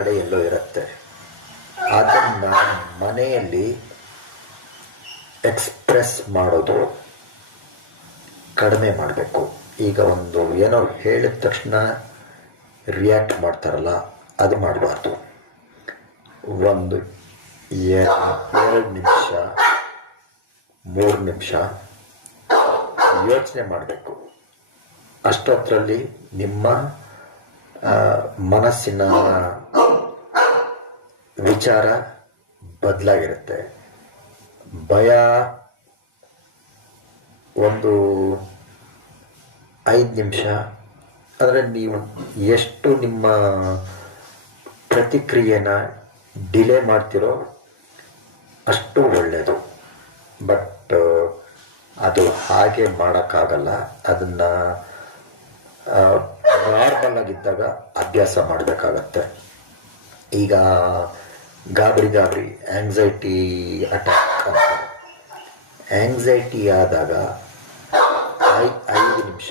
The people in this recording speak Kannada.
ಕಡೆ ಎಲ್ಲೋ ಇರುತ್ತೆ. ಅದನ್ನು ಮನೆಯಲ್ಲಿ ಎಕ್ಸ್ಪ್ರೆಸ್ ಮಾಡೋದು ಕಡಿಮೆ ಮಾಡಬೇಕು. ಈಗ ಒಂದು ಏನೋ ಹೇಳಿದ ತಕ್ಷಣ ರಿಯಾಕ್ಟ್ ಮಾಡ್ತಾರಲ್ಲ, ಅದು ಮಾಡಬಾರ್ದು. ಒಂದು 2 ನಿಮಿಷ 3 ನಿಮಿಷ ಯೋಚನೆ ಮಾಡಬೇಕು. ಅಷ್ಟೊತ್ತರಲ್ಲಿ ನಿಮ್ಮ ಮನಸ್ಸಿನ ವಿಚಾರ ಬದಲಾಗಿರುತ್ತೆ. ಭಯ ಒಂದು 5 ನಿಮಿಷ ಅಂದರೆ ನೀವು ಎಷ್ಟು ನಿಮ್ಮ ಪ್ರತಿಕ್ರಿಯೆನ ಡಿಲೇ ಮಾಡ್ತಿರೋ ಅಷ್ಟು ಒಳ್ಳೆಯದು. ಬಟ್ ಅದು ಹಾಗೆ ಮಾಡೋಕ್ಕಾಗಲ್ಲ. ಅದನ್ನು ನಾರ್ಮಲ್ ಆಗಿದ್ದಾಗ ಅಭ್ಯಾಸ ಮಾಡಬೇಕಾಗತ್ತೆ. ಈಗ ಗಾಬರಿ ಆ್ಯಂಗ್ಸೈಟಿ ಅಟ್ಯಾಕ್ ಅಂತಾರೆ. ಆ್ಯಂಗ್ಸೈಟಿ ಆದಾಗ 5 ನಿಮಿಷ